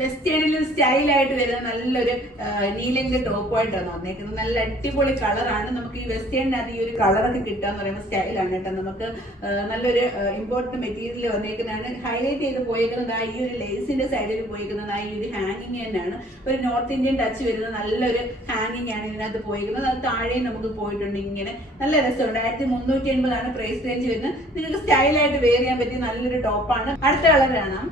വെസ്റ്റേണിലും സ്റ്റൈലായിട്ട് വരുന്ന നല്ലൊരു നീലന്റെ ടോപ്പുമായിട്ടാണ് വന്നേക്കുന്നത്. നല്ല അടിപൊളി കളറാണ്. നമുക്ക് ഈ വെസ്റ്റേണിനകത്ത് ഈ ഒരു കളറൊക്കെ കിട്ടാന്ന് പറയുമ്പോൾ സ്റ്റൈലാണ് കേട്ടോ. നമുക്ക് നല്ലൊരു ഇമ്പോർട്ടന്റ് മെറ്റീരിയൽ വന്നേക്കുന്നതാണ്. ഹൈലൈറ്റ് ചെയ്ത് പോയേക്കുന്നത് ഈ ഒരു ലേസിന്റെ സൈഡിൽ പോയേക്കുന്നത് ഈ ഒരു ഹാങ്ങിങ് തന്നെയാണ്. ഒരു നോർത്ത് ഇന്ത്യൻ ടച്ച് വരുന്ന നല്ലൊരു ഹാങ്ങിങ് ആണ് ഇതിനകത്ത് പോയേക്കുന്നത്. അത് താഴെയും നമുക്ക് പോയിട്ടുണ്ട്. ഇങ്ങനെ നല്ല രസമുണ്ട്. 1380 പ്രൈസ് റേഞ്ച് വരുന്നത്. നിങ്ങൾക്ക് സ്റ്റൈലായിട്ട് വെയർ ചെയ്യാൻ പറ്റിയ നല്ലൊരു ടോപ്പാണ്. അടുത്ത കളർ കാണാം.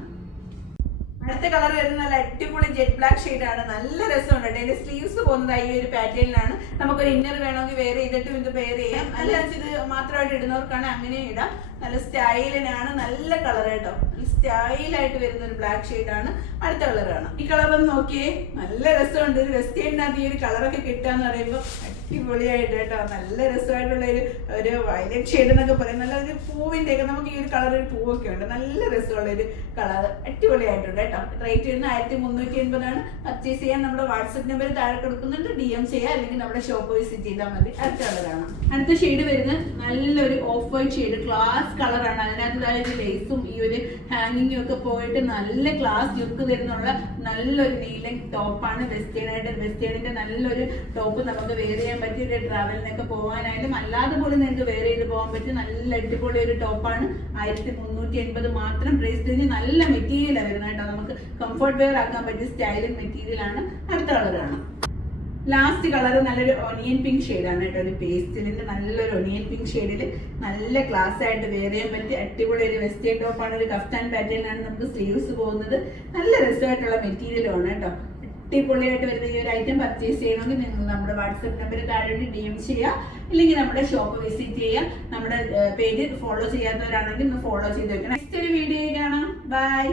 അടുത്ത കളർ വരുന്നത് നല്ല അടിപൊളി ജെറ്റ് ബ്ലാക്ക് ഷെയ്ഡ് ആണ്. നല്ല രസമുണ്ട്. അതിന്റെ സ്ലീവ്സ് പോകുന്നത് ഈ ഒരു പാറ്റേണിലാണ്. നമുക്കൊരു ഇന്നർ വേണമെങ്കിൽ വെയർ ചെയ്തിട്ട് ഇത് പെയർ ചെയ്യാം. നല്ല ഇത് മാത്രമായിട്ട് ഇടുന്നവർക്കാണ് അങ്ങനെ ഇടാം. നല്ല സ്റ്റൈലിനാണ്. നല്ല കളർ കേട്ടോ. നല്ല സ്റ്റൈലായിട്ട് വരുന്ന ഒരു ബ്ലാക്ക് ഷെയ്ഡ് ആണ്. അടുത്ത കളർ ആണ്. ഈ കളർ ഒന്ന് നോക്കിയേ, നല്ല രസമുണ്ട്. ഒരു വെസ്റ്റേണിനകത്ത് ഈ ഒരു കളറൊക്കെ കിട്ടാന്ന് പറയുമ്പോൾ അടിപൊളിയായിട്ട് കേട്ടോ. നല്ല രസമായിട്ടുള്ള ഒരു വയലറ്റ് ഷെയ്ഡ് എന്നൊക്കെ പറയും. നല്ല ഒരു പൂവിന്റെ ഒക്കെ നമുക്ക് ഈ ഒരു കളർ ഒരു പൂവൊക്കെ ഉണ്ട്. നല്ല രസമുള്ള ഒരു കളർ, അടിപൊളിയായിട്ടുണ്ട് കേട്ടോ. റേറ്റ് വരുന്നത് 1380. പർച്ചേസ് ചെയ്യാൻ നമ്മുടെ വാട്സ്ആപ്പ് നമ്പർ താഴെ കൊടുക്കുന്നുണ്ട്. DM ചെയ്യാം, അല്ലെങ്കിൽ നമ്മുടെ ഷോപ്പ് വിസിറ്റ് ചെയ്താൽ മതി. അടുത്ത കളറാണ്. അടുത്ത ഷെയ്ഡ് വരുന്നത് നല്ലൊരു ഓഫ് വൈറ്റ് ഷെയ്ഡ്, ക്ലാസ് കളറാണ്. അതിനകത്ത് ലേസും ഈ ഒരു ഹാങ്ങിങ്ങും ഒക്കെ പോയിട്ട് നല്ല ക്ലാസ് ലുക്ക് തരുന്നുള്ള നല്ലൊരു നീലൻ ടോപ്പാണ്. വെസ്റ്റേണിന്റെ നല്ലൊരു ടോപ്പ് നമുക്ക് വെയർ ചെയ്യാൻ പറ്റിയ ഒരു ട്രാവലിനൊക്കെ പോകാനായാലും അല്ലാതെ പോലും നിങ്ങൾക്ക് വെയർ ചെയ്ത് പോകാൻ പറ്റിയ നല്ല അടിപൊളി ഒരു ടോപ്പാണ്. 1380 മാത്രം പ്രൈസ് റേഞ്ച്. നല്ല മെറ്റീരിയലാണ് വരുന്നത് കേട്ടോ. നമുക്ക് കംഫർട്ട് വെയർ ആക്കാൻ പറ്റിയ സ്റ്റൈലിംഗ് മെറ്റീരിയൽ ആണ്. അടുത്ത കളറാണ്. ലാസ്റ്റ് കളർ നല്ലൊരു ഒനിയൻ പിങ്ക് ഷെയ്ഡാണ് കേട്ടോ. ഒരു പേസ്റ്റലിന്റെ നല്ലൊരു ഒനിയൻ പിങ്ക് ഷെയ്ഡിൽ നല്ല ക്ലാസ് ആയിട്ട് വെയർ ചെയ്യാൻ പറ്റിയ അടിപൊളി ഒരു വെസ്റ്റേൺ ടോപ്പാണ്. ഒരു കഫ്താൻ പാറ്റേണിലാണ് നമുക്ക് സ്ലീവ്സ് പോകുന്നത്. നല്ല രസമായിട്ടുള്ള മെറ്റീരിയലാണ് കേട്ടോ. അടിപൊളിയായിട്ട് വരുന്ന ഈ ഒരു ഐറ്റം പർച്ചേസ് ചെയ്യണമെങ്കിൽ നിങ്ങൾ നമ്മുടെ വാട്സ്ആപ്പ് നമ്പർ താഴെ DM ചെയ്യുക, ഇല്ലെങ്കിൽ നമ്മുടെ ഷോപ്പ് വിസിറ്റ് ചെയ്യുക. നമ്മുടെ പേജ് ഫോളോ ചെയ്യാത്തവരാണെങ്കിൽ ഒന്ന് ഫോളോ ചെയ്ത് വെക്കണം. നെക്സ്റ്റ് ഒരു വീഡിയോ കാണാം. ബൈ.